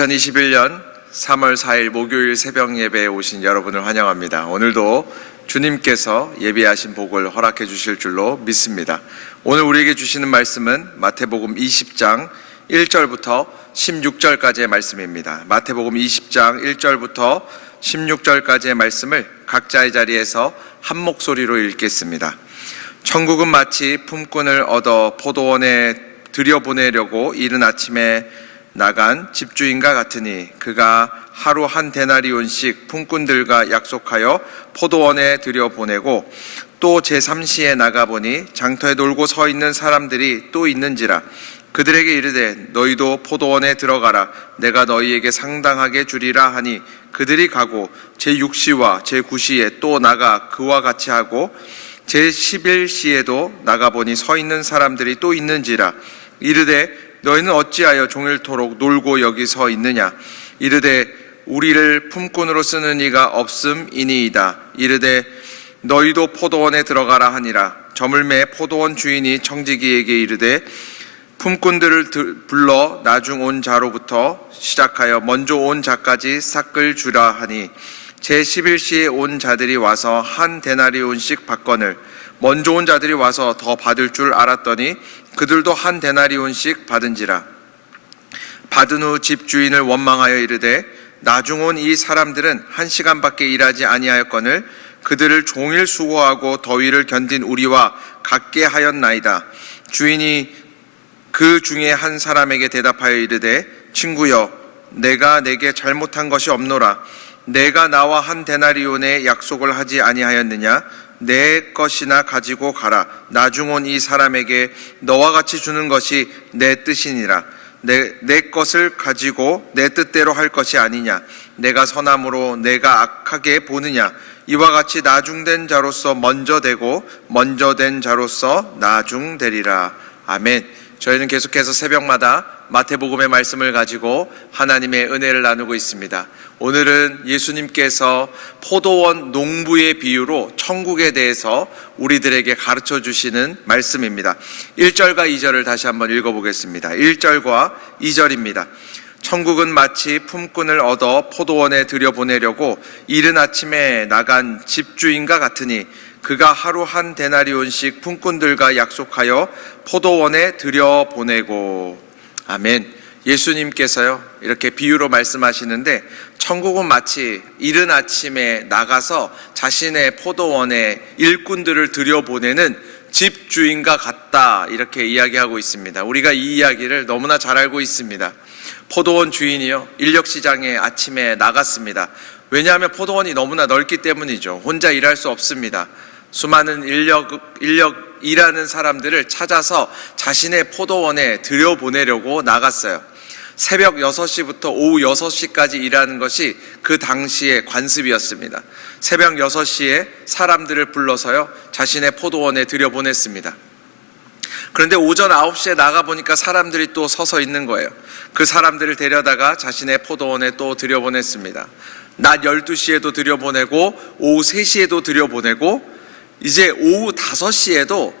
2021년 3월 4일 목요일 새벽 예배에 오신 여러분을 환영합니다. 오늘도 주님께서 예비하신 복을 허락해 주실 줄로 믿습니다. 오늘 우리에게 주시는 말씀은 마태복음 20장 1절부터 16절까지의 말씀입니다. 마태복음 20장 1절부터 16절까지의 말씀을 각자의 자리에서 한 목소리로 읽겠습니다. 천국은 마치 품꾼을 얻어 포도원에 들여보내려고 이른 아침에 나간 집주인과 같으니 그가 하루 한 데나리온씩 품꾼들과 약속하여 포도원에 들여보내고 또 제3시에 나가보니 장터에 놀고 서 있는 사람들이 또 있는지라 그들에게 이르되 너희도 포도원에 들어가라 내가 너희에게 상당하게 주리라 하니 그들이 가고 제6시와 제9시에 또 나가 그와 같이 하고 제11시에도 나가보니 서 있는 사람들이 또 있는지라 이르되 너희는 어찌하여 종일토록 놀고 여기 서 있느냐 이르되 우리를 품꾼으로 쓰는 이가 없음이니이다 이르되 너희도 포도원에 들어가라 하니라 저물매 포도원 주인이 청지기에게 이르되 품꾼들을 불러 나중 온 자로부터 시작하여 먼저 온 자까지 삭을 주라 하니 제11시에 온 자들이 와서 한 데나리온씩 받거늘 먼저 온 자들이 와서 더 받을 줄 알았더니 그들도 한 데나리온씩 받은지라 받은 후 집주인을 원망하여 이르되 나중 온 이 사람들은 1시간밖에 일하지 아니하였거늘 그들을 종일 수고하고 더위를 견딘 우리와 같게 하였나이다. 주인이 그 중에 한 사람에게 대답하여 이르되 친구여 내가 내게 잘못한 것이 없노라 내가 나와 한 데나리온의 약속을 하지 아니하였느냐 내 것이나 가지고 가라 나중 온 이 사람에게 너와 같이 주는 것이 내 뜻이니라 내 것을 가지고 내 뜻대로 할 것이 아니냐 내가 선함으로 내가 악하게 보느냐 이와 같이 나중된 자로서 먼저 되고 먼저 된 자로서 나중되리라. 아멘. 저희는 계속해서 새벽마다 마태복음의 말씀을 가지고 하나님의 은혜를 나누고 있습니다. 오늘은 예수님께서 포도원 농부의 비유로 천국에 대해서 우리들에게 가르쳐 주시는 말씀입니다. 1절과 2절을 다시 한번 읽어보겠습니다. 1절과 2절입니다. 천국은 마치 품꾼을 얻어 포도원에 들여보내려고 이른 아침에 나간 집주인과 같으니 그가 하루 한 데나리온씩 품꾼들과 약속하여 포도원에 들여보내고. 아멘. 예수님께서요 이렇게 비유로 말씀하시는데 천국은 마치 이른 아침에 나가서 자신의 포도원에 일꾼들을 들여보내는 집주인과 같다 이렇게 이야기하고 있습니다. 우리가 이 이야기를 너무나 잘 알고 있습니다. 포도원 주인이요 인력시장에 아침에 나갔습니다. 왜냐하면 포도원이 너무나 넓기 때문이죠. 혼자 일할 수 없습니다. 수많은 일하는 사람들을 찾아서 자신의 포도원에 들여보내려고 나갔어요. 새벽 6시부터 오후 6시까지 일하는 것이 그 당시의 관습이었습니다. 새벽 6시에 사람들을 불러서요 자신의 포도원에 들여보냈습니다. 그런데 오전 9시에 나가보니까 사람들이 또 서서 있는 거예요. 그 사람들을 데려다가 자신의 포도원에 또 들여보냈습니다. 낮 12시에도 들여보내고 오후 3시에도 들여보내고 이제 오후 5시에도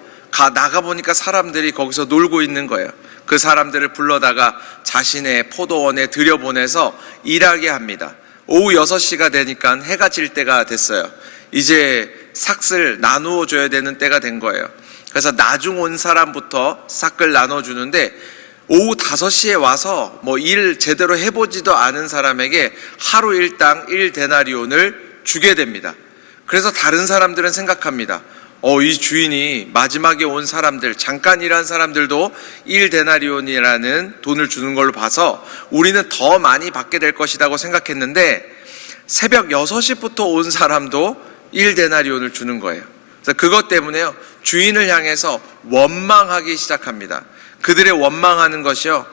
나가보니까 사람들이 거기서 놀고 있는 거예요. 그 사람들을 불러다가 자신의 포도원에 들여보내서 일하게 합니다. 오후 6시가 되니까 해가 질 때가 됐어요. 이제 삭을 나누어 줘야 되는 때가 된 거예요. 그래서 나중 온 사람부터 삭을 나눠주는데 오후 5시에 와서 일 제대로 해보지도 않은 사람에게 하루 일당 1데나리온을 주게 됩니다. 그래서 다른 사람들은 생각합니다. 이 주인이 마지막에 온 사람들, 잠깐 일한 사람들도 1데나리온이라는 돈을 주는 걸로 봐서 우리는 더 많이 받게 될 것이라고 생각했는데 새벽 6시부터 온 사람도 1데나리온을 주는 거예요. 그래서 그것 때문에요 주인을 향해서 원망하기 시작합니다. 그들의 원망하는 것이요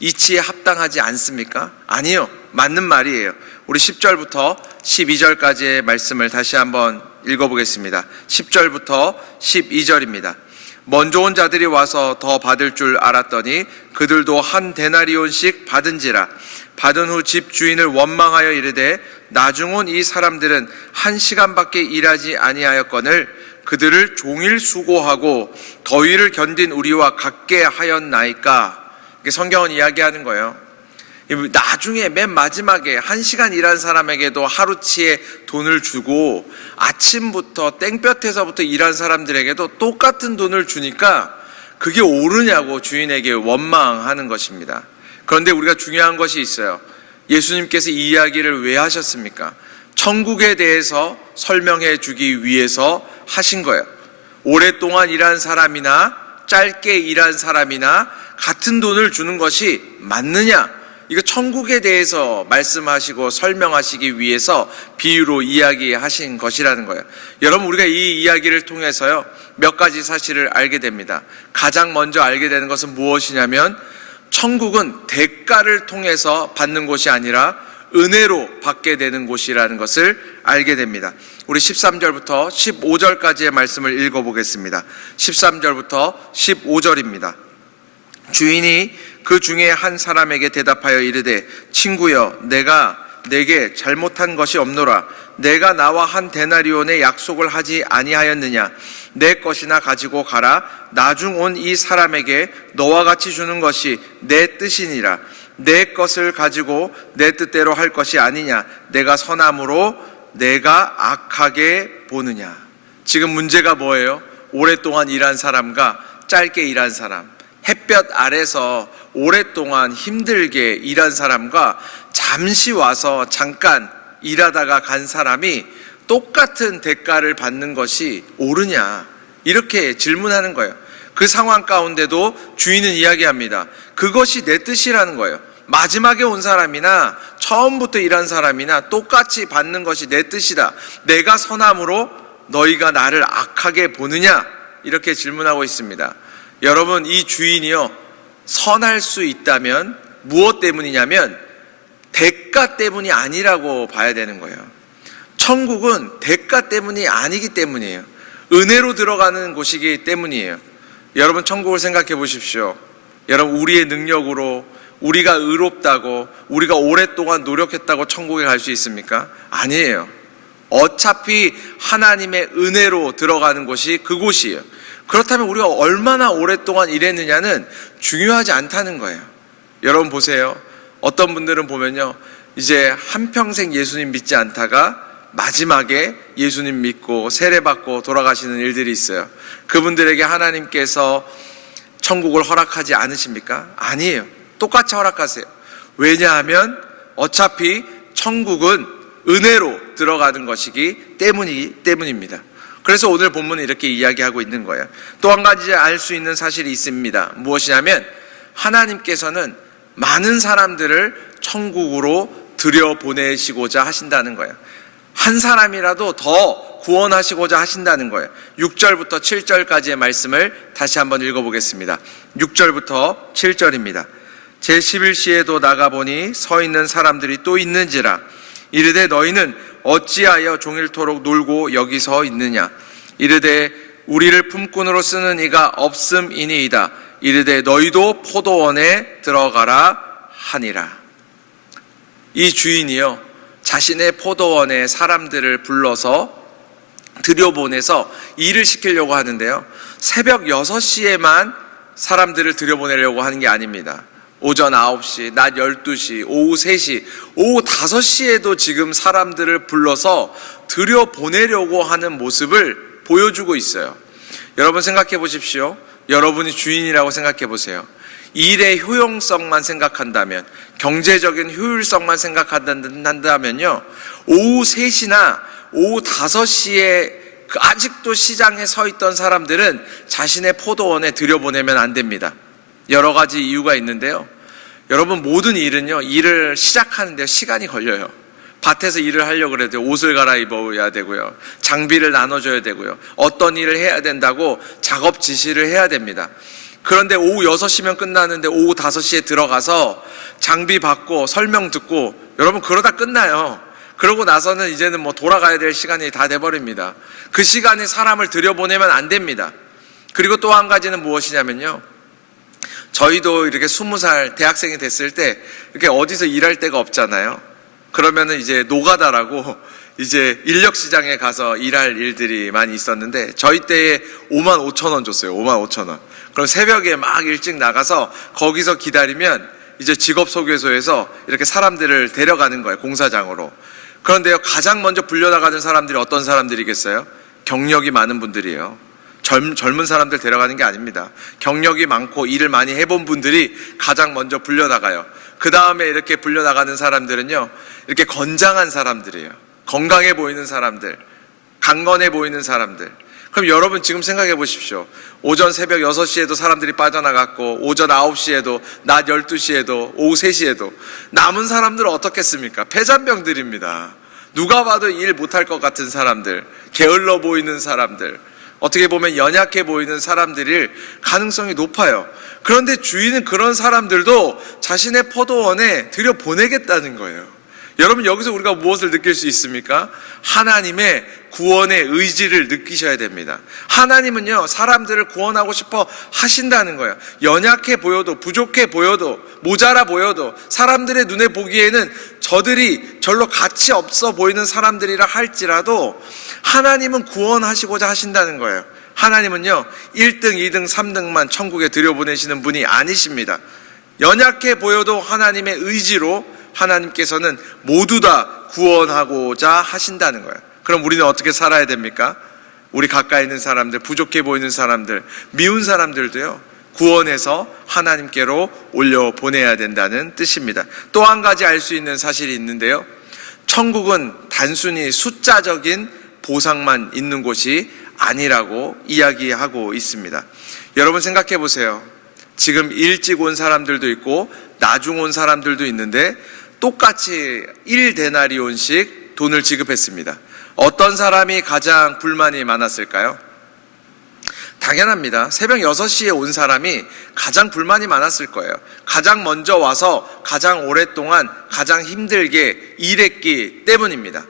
이치에 합당하지 않습니까? 아니요, 맞는 말이에요. 우리 10절부터 12절까지의 말씀을 다시 한번 읽어보겠습니다. 10절부터 12절입니다. 먼저 온 자들이 와서 더 받을 줄 알았더니 그들도 한 데나리온씩 받은지라 받은 후 집주인을 원망하여 이르되 나중 온 이 사람들은 1시간밖에 일하지 아니하였거늘 그들을 종일 수고하고 더위를 견딘 우리와 같게 하였나이까. 성경은 이야기하는 거예요. 나중에 맨 마지막에 1시간 일한 사람에게도 하루치의 돈을 주고 아침부터 땡볕에서부터 일한 사람들에게도 똑같은 돈을 주니까 그게 옳으냐고 주인에게 원망하는 것입니다. 그런데 우리가 중요한 것이 있어요. 예수님께서 이 이야기를 왜 하셨습니까? 천국에 대해서 설명해 주기 위해서 하신 거예요. 오랫동안 일한 사람이나 짧게 일한 사람이나 같은 돈을 주는 것이 맞느냐? 이거 천국에 대해서 말씀하시고 설명하시기 위해서 비유로 이야기하신 것이라는 거예요. 여러분, 우리가 이 이야기를 통해서요, 몇 가지 사실을 알게 됩니다. 가장 먼저 알게 되는 것은 무엇이냐면, 천국은 대가를 통해서 받는 곳이 아니라 은혜로 받게 되는 곳이라는 것을 알게 됩니다. 우리 13절부터 15절까지의 말씀을 읽어보겠습니다. 13절부터 15절입니다. 주인이 그 중에 한 사람에게 대답하여 이르되 친구여 내가 내게 잘못한 것이 없노라. 내가 나와 한 데나리온의 약속을 하지 아니하였느냐. 내 것이나 가지고 가라. 나중 온 이 사람에게 너와 같이 주는 것이 내 뜻이니라. 내 것을 가지고 내 뜻대로 할 것이 아니냐. 내가 선함으로 내가 악하게 보느냐. 지금 문제가 뭐예요? 오랫동안 일한 사람과 짧게 일한 사람, 햇볕 아래서 오랫동안 힘들게 일한 사람과 잠시 와서 잠깐 일하다가 간 사람이 똑같은 대가를 받는 것이 옳으냐, 이렇게 질문하는 거예요. 그 상황 가운데도 주인은 이야기합니다. 그것이 내 뜻이라는 거예요. 마지막에 온 사람이나 처음부터 일한 사람이나 똑같이 받는 것이 내 뜻이다. 내가 선함으로 너희가 나를 악하게 보느냐, 이렇게 질문하고 있습니다. 여러분, 이 주인이요, 선할 수 있다면 무엇 때문이냐면 대가 때문이 아니라고 봐야 되는 거예요. 천국은 대가 때문이 아니기 때문이에요. 은혜로 들어가는 곳이기 때문이에요. 여러분, 천국을 생각해 보십시오. 여러분, 우리의 능력으로, 우리가 의롭다고, 우리가 오랫동안 노력했다고 천국에 갈 수 있습니까? 아니에요. 어차피 하나님의 은혜로 들어가는 곳이 그곳이에요. 그렇다면 우리가 얼마나 오랫동안 일했느냐는 중요하지 않다는 거예요. 여러분 보세요. 어떤 분들은 보면요, 이제 한평생 예수님 믿지 않다가 마지막에 예수님 믿고 세례받고 돌아가시는 일들이 있어요. 그분들에게 하나님께서 천국을 허락하지 않으십니까? 아니에요. 똑같이 허락하세요. 왜냐하면 어차피 천국은 은혜로 들어가는 것이기 때문입니다. 그래서 오늘 본문은 이렇게 이야기하고 있는 거예요. 또 한 가지 알 수 있는 사실이 있습니다. 무엇이냐면 하나님께서는 많은 사람들을 천국으로 들여보내시고자 하신다는 거예요. 한 사람이라도 더 구원하시고자 하신다는 거예요. 6절부터 7절까지의 말씀을 다시 한번 읽어보겠습니다. 6절부터 7절입니다. 제11시에도 나가보니 서 있는 사람들이 또 있는지라. 이르되 너희는 어찌하여 종일토록 놀고 여기 서 있느냐. 이르되 우리를 품꾼으로 쓰는 이가 없음이니이다. 이르되 너희도 포도원에 들어가라 하니라. 이 주인이요, 자신의 포도원에 사람들을 불러서 들여보내서 일을 시키려고 하는데요, 새벽 6시에만 사람들을 들여보내려고 하는 게 아닙니다. 오전 9시, 낮 12시, 오후 3시, 오후 5시에도 지금 사람들을 불러서 들여보내려고 하는 모습을 보여주고 있어요. 여러분 생각해 보십시오. 여러분이 주인이라고 생각해 보세요. 일의 효용성만 생각한다면, 경제적인 효율성만 생각한다면요, 오후 3시나 오후 5시에 아직도 시장에 서 있던 사람들은 자신의 포도원에 들여보내면 안 됩니다. 여러 가지 이유가 있는데요, 여러분, 모든 일은요, 일을 시작하는데 시간이 걸려요. 밭에서 일을 하려고 그래도 옷을 갈아입어야 되고요, 장비를 나눠줘야 되고요, 어떤 일을 해야 된다고 작업 지시를 해야 됩니다. 그런데 오후 6시면 끝나는데 오후 5시에 들어가서 장비 받고 설명 듣고, 여러분 그러다 끝나요. 그러고 나서는 이제는 뭐 돌아가야 될 시간이 다 돼버립니다. 그 시간에 사람을 들여보내면 안 됩니다. 그리고 또 한 가지는 무엇이냐면요, 저희도 이렇게 20살 대학생이 됐을 때 이렇게 어디서 일할 데가 없잖아요. 그러면은 이제 노가다라고 이제 인력시장에 가서 일할 일들이 많이 있었는데, 저희 때에 55,000원 줬어요. 55,000원. 그럼 새벽에 막 일찍 나가서 거기서 기다리면 이제 직업소개소에서 이렇게 사람들을 데려가는 거예요, 공사장으로. 그런데요, 가장 먼저 불려나가는 사람들이 어떤 사람들이겠어요? 경력이 많은 분들이에요. 젊은 사람들 데려가는 게 아닙니다. 경력이 많고 일을 많이 해본 분들이 가장 먼저 불려나가요. 그 다음에 이렇게 불려나가는 사람들은요, 이렇게 건장한 사람들이에요. 건강해 보이는 사람들, 강건해 보이는 사람들. 그럼 여러분 지금 생각해 보십시오. 오전 새벽 6시에도 사람들이 빠져나갔고, 오전 9시에도, 낮 12시에도, 오후 3시에도 남은 사람들은 어떻겠습니까? 폐잔병들입니다. 누가 봐도 일 못할 것 같은 사람들, 게을러 보이는 사람들, 어떻게 보면 연약해 보이는 사람들일 가능성이 높아요. 그런데 주인은 그런 사람들도 자신의 포도원에 들여보내겠다는 거예요. 여러분, 여기서 우리가 무엇을 느낄 수 있습니까? 하나님의 구원의 의지를 느끼셔야 됩니다. 하나님은요, 사람들을 구원하고 싶어 하신다는 거예요. 연약해 보여도, 부족해 보여도, 모자라 보여도, 사람들의 눈에 보기에는 저들이 별로 가치 없어 보이는 사람들이라 할지라도 하나님은 구원하시고자 하신다는 거예요. 하나님은요, 1등, 2등, 3등만 천국에 들여보내시는 분이 아니십니다. 연약해 보여도 하나님의 의지로 하나님께서는 모두 다 구원하고자 하신다는 거예요. 그럼 우리는 어떻게 살아야 됩니까? 우리 가까이 있는 사람들, 부족해 보이는 사람들, 미운 사람들도요, 구원해서 하나님께로 올려보내야 된다는 뜻입니다. 또 한 가지 알 수 있는 사실이 있는데요, 천국은 단순히 숫자적인 보상만 있는 곳이 아니라고 이야기하고 있습니다. 여러분 생각해 보세요. 지금 일찍 온 사람들도 있고 나중 온 사람들도 있는데 똑같이 1데나리온씩 돈을 지급했습니다. 어떤 사람이 가장 불만이 많았을까요? 당연합니다. 새벽 6시에 온 사람이 가장 불만이 많았을 거예요. 가장 먼저 와서 가장 오랫동안 가장 힘들게 일했기 때문입니다.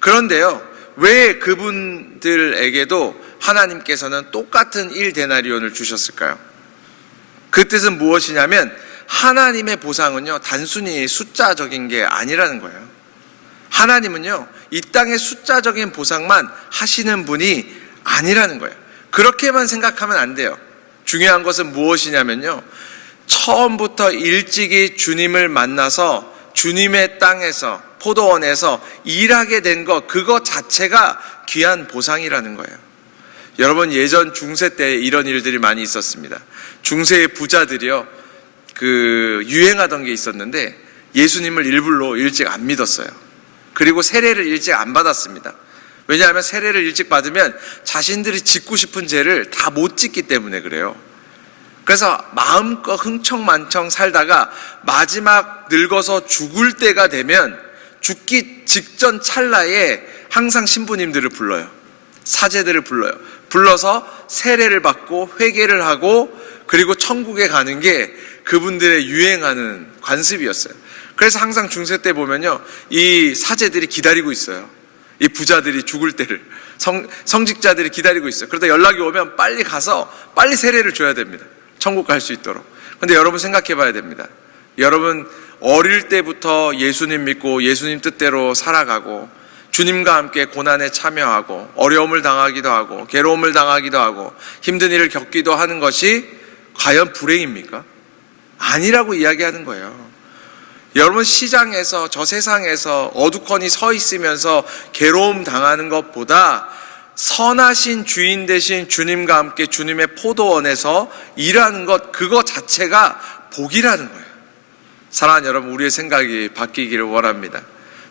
그런데요, 왜 그분들에게도 하나님께서는 똑같은 1데나리온을 주셨을까요? 그 뜻은 무엇이냐면 하나님의 보상은요, 단순히 숫자적인 게 아니라는 거예요. 하나님은요, 이 땅의 숫자적인 보상만 하시는 분이 아니라는 거예요. 그렇게만 생각하면 안 돼요. 중요한 것은 무엇이냐면요, 처음부터 일찍이 주님을 만나서 주님의 땅에서, 포도원에서 일하게 된 것, 그것 자체가 귀한 보상이라는 거예요. 여러분, 예전 중세 때 이런 일들이 많이 있었습니다. 중세의 부자들이요, 유행하던 게 있었는데 예수님을 일부러 일찍 안 믿었어요. 그리고 세례를 일찍 안 받았습니다. 왜냐하면 세례를 일찍 받으면 자신들이 짓고 싶은 죄를 다 못 짓기 때문에 그래요. 그래서 마음껏 흥청만청 살다가 마지막 늙어서 죽을 때가 되면 죽기 직전 찰나에 항상 신부님들을 불러요. 사제들을 불러요. 불러서 세례를 받고 회개를 하고 그리고 천국에 가는 게 그분들의 유행하는 관습이었어요. 그래서 항상 중세 때 보면요, 이 사제들이 기다리고 있어요. 이 부자들이 죽을 때를, 성직자들이 기다리고 있어요. 그러다 연락이 오면 빨리 가서 빨리 세례를 줘야 됩니다. 천국 갈 수 있도록. 근데 여러분 생각해 봐야 됩니다. 여러분 어릴 때부터 예수님 믿고 예수님 뜻대로 살아가고 주님과 함께 고난에 참여하고 어려움을 당하기도 하고 괴로움을 당하기도 하고 힘든 일을 겪기도 하는 것이 과연 불행입니까? 아니라고 이야기하는 거예요. 여러분, 시장에서, 저 세상에서 어두컴이 서 있으면서 괴로움 당하는 것보다 선하신 주인 되신 주님과 함께 주님의 포도원에서 일하는 것, 그거 자체가 복이라는 거예요. 사랑하는 여러분, 우리의 생각이 바뀌기를 원합니다.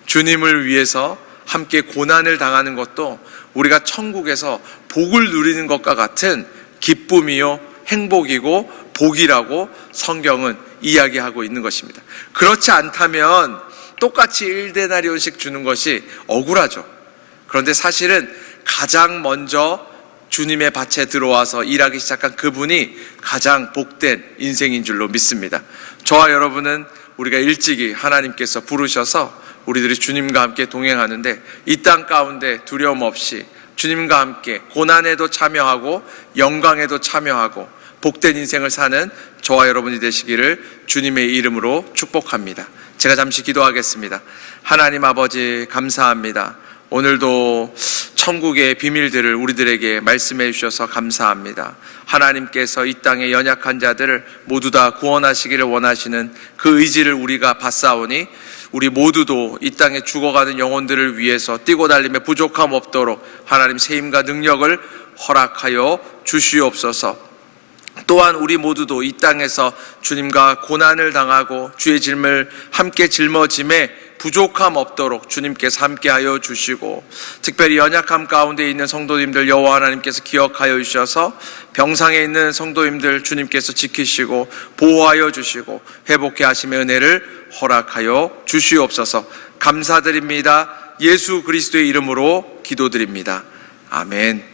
주님을 위해서 함께 고난을 당하는 것도 우리가 천국에서 복을 누리는 것과 같은 기쁨이요 행복이고 복이라고 성경은 이야기하고 있는 것입니다. 그렇지 않다면 똑같이 1데나리온씩 주는 것이 억울하죠. 그런데 사실은 가장 먼저 주님의 밭에 들어와서 일하기 시작한 그분이 가장 복된 인생인 줄로 믿습니다. 저와 여러분은 우리가 일찍이 하나님께서 부르셔서 우리들이 주님과 함께 동행하는데 이 땅 가운데 두려움 없이 주님과 함께 고난에도 참여하고 영광에도 참여하고 복된 인생을 사는 저와 여러분이 되시기를 주님의 이름으로 축복합니다. 제가 잠시 기도하겠습니다. 하나님 아버지, 감사합니다. 오늘도 천국의 비밀들을 우리들에게 말씀해 주셔서 감사합니다. 하나님께서 이 땅의 연약한 자들을 모두 다 구원하시기를 원하시는 그 의지를 우리가 받사오니 우리 모두도 이 땅에 죽어가는 영혼들을 위해서 뛰고 달림에 부족함 없도록 하나님 세임과 능력을 허락하여 주시옵소서. 또한 우리 모두도 이 땅에서 주님과 고난을 당하고 주의 짐을 함께 짊어짐에 부족함 없도록 주님께서 함께하여 주시고, 특별히 연약함 가운데 있는 성도님들 여호와 하나님께서 기억하여 주셔서 병상에 있는 성도님들 주님께서 지키시고 보호하여 주시고 회복해 하심의 은혜를 허락하여 주시옵소서. 감사드립니다. 예수 그리스도의 이름으로 기도드립니다. 아멘.